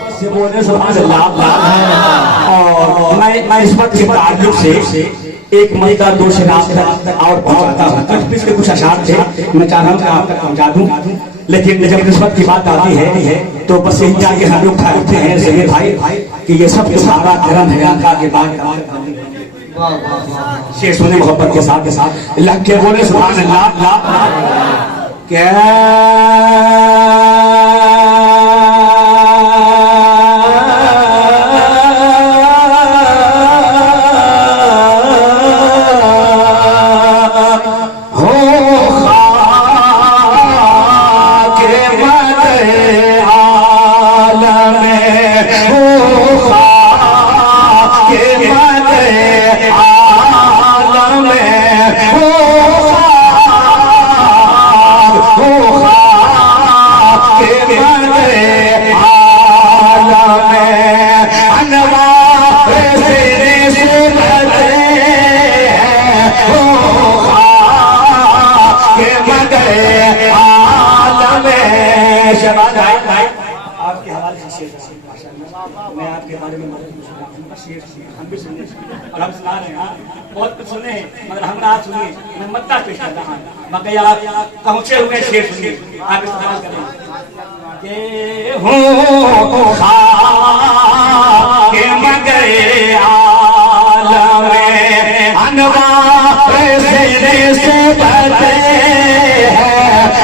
से बोलने सुभान अल्लाह। और मैं इस वक्त के ताल्लुक से एक महीना दो से रात तक और पहुंचाता हूँ। कट के कुछ अशार थे, मैं चाह रहा हूँ कि आप तक पहुंचा दूं, लेकिन जब किस्मत की बात आती है तो बस यही आगे हम लोग ठहरते हैं जहीर भाई कि ये सब सारा करम है अल्लाह के बाद। शेर सुने मोहब्बत के साथ लग के बोले सुभान अल्लाह। क्या आपके हवाले से शेर मैं आपके बारे में शेर हम भी सुने और हम सुना रहे हैं, बहुत कुछ सुने हैं मगर हम ना सुनिए, मैं मत्ता पेश कर रहा हूँ मगर आप पहुंचे हुए शेर सुनिए। आप इस्तेमाल करें के हो के मगर आलम अनवार से बदले हो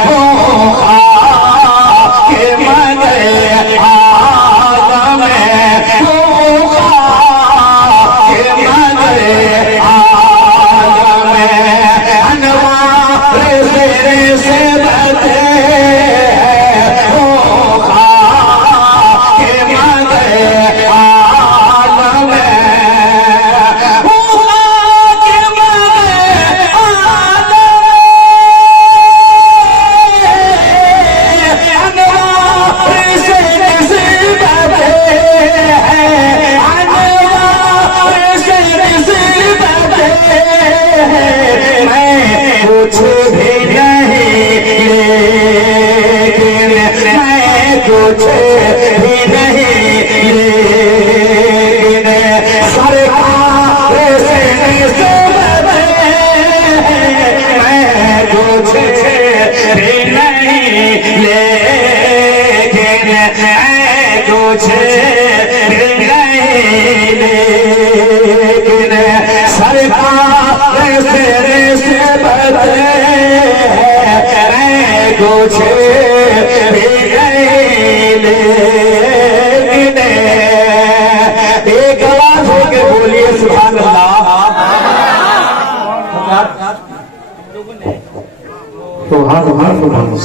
एक आवाज होके बोलिए सुभान अल्लाह।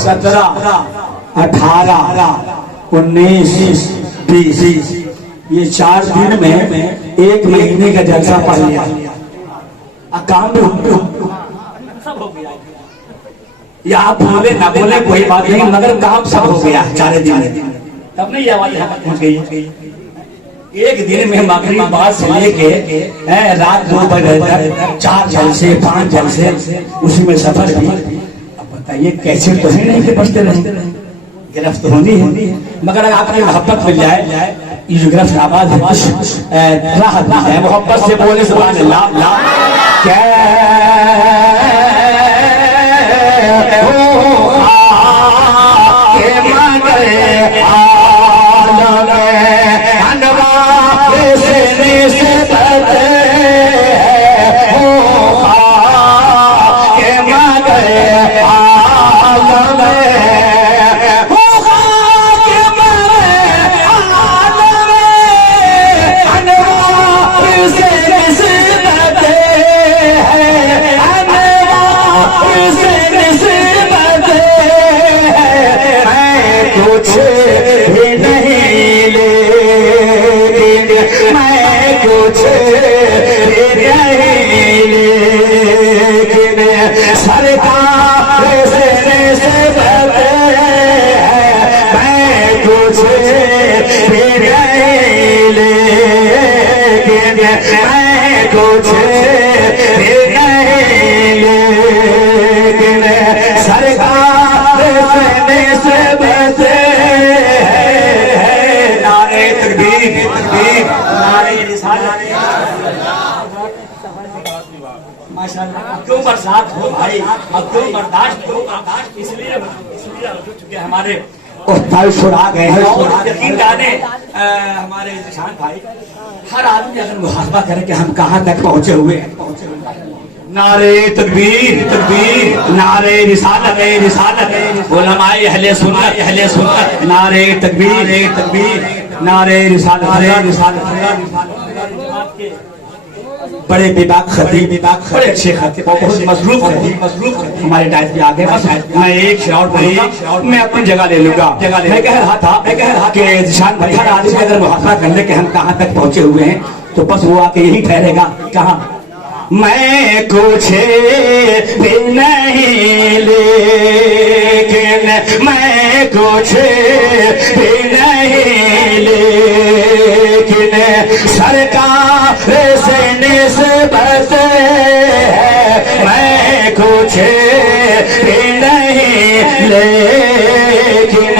17, 18, 19, 20 ये 4 दिन में 1 महीने का जलसा पढ़ लिया। काम सब हो गया, या आप बोले ना बोले कोई बात नहीं मगर काम सब हो गया 4 दिन। तब नहीं आवाज पहुंच गई। एक दिन में मगरिब बाद से लेके रात 2 बजे तक 4 जलसे 5 जलसे उसमें सफर भी। अब बताइए कैसे तो नहीं कि बचते रहे, गिरफ्त होनी है मगर अगर आपकी मोहब्बत मिल जाए ये जो गिरफ्त आबाद है राहत है मोहब्बत से बोले सुभान अल्लाह। क्या सरकार से बसे नारे तकबीर, नारे रिसालत। माशाअल्लाह, क्यों बरसात हो भाई, अब क्यों बर्दाश्त हो, इसलिए चूंकि हमारे उस्ताद आ गए हैं और यकीन जाने हमारे निशान भाई हर आदमी अगर मुहासबा करे कि हम कहाँ तक पहुंचे हुए हैं। नारे तकबीर तकबीर, नारे रिसालत रिसालत, उलमाए अहले सुन्नत, नारे तकबीर तकबीर, नारे रिसालत रिसालत। बड़े बेबाक खतीब, बड़े अच्छे खतीब, बहुत मसरूफ खतीब हमारे डायस पे आ गए। मैं एक शेर पढ़ूंगा, मैं अपनी जगह ले लूंगा। मैं कह रहा था कि निशान भाई हर आदमी अगर मुहासबा करने के हम कहाँ तक पहुंचे हुए हैं तो बस वो आके यही ठहरेगा कहाँ, मैं कुछ भी नहीं लेकिन, मैं कुछ भी नहीं लेकिन सरकार से निस्बत है। मैं कुछ भी नहीं लेकिन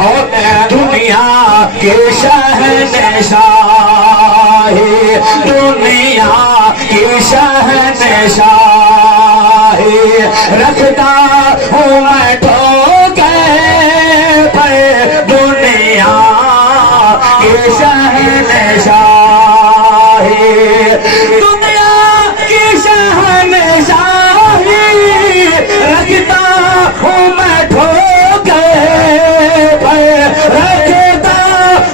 और दुनिया के शहंशाह, दुनिया की शहंशाही रखता हूँ मैं ठोके पर, दुनिया की शहंशाही, दुनिया की शहंशाही रखता हूँ मैं ठोके पर, रखता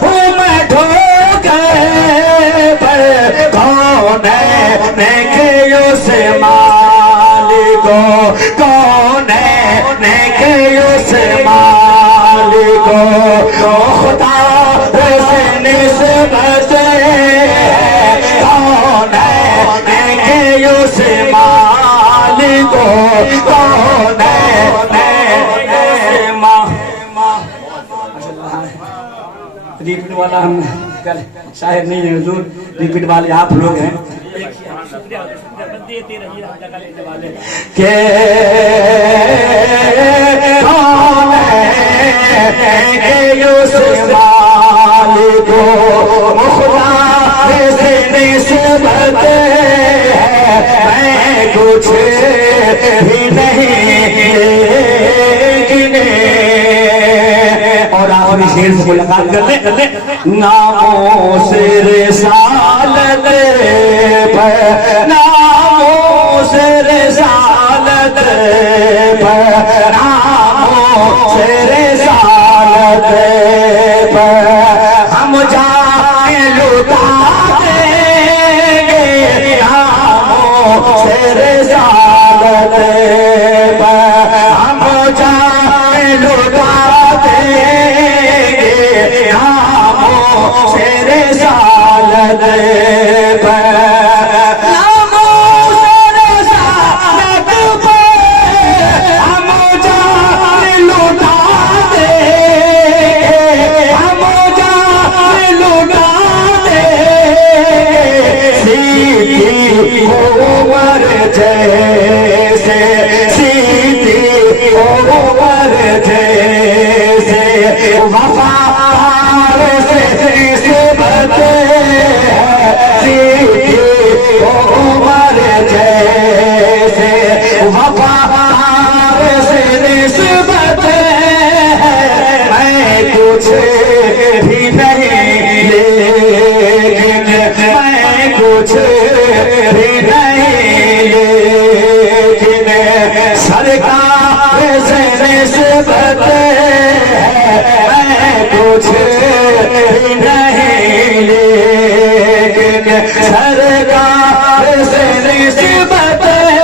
हूँ मैं ठोके पर। कौन है उस मालिको, कौन है उस मालिको, खुदा से निस्बत है। कौन है उस मालिको, कौन है माँ। रिपीट वाला हम कल शायद नहीं है हुजूर, रिपीट वाले आप लोग हैं के कौन है उस मालिको, खुदा से निस्बत है। मैं कुछ भी नहीं लेकिन, और आखिरी शेर से मुलाकात कर ले, नामों से रिसालत पर, नामों से रिसालत पर, नामों से रिसालत पर हम जाए लुटा देंगे। नामों से रिसालत पर हम जाए लुटा देंगे। नामों से रिसालत पर, नामों से रिसालत पर हम जान लुटा देंगे। हम जान लुटा देंगे। सीधी उमर जैसे, सीधी उमर जैसे वफादार से निस्बत है। सीधी उमर जैसे वफादार से निस्बत है। मैं कुछ भी नहीं लेकिन, मैं कुछ भी नहीं लेकिन सरकार से निस्बत है। मैं कुछ भी नहीं लेकिन सरकार से निस्बत है।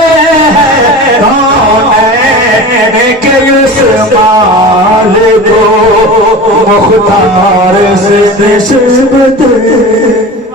कौन है कि उस मालिको, मुख्तार से निस्बत है।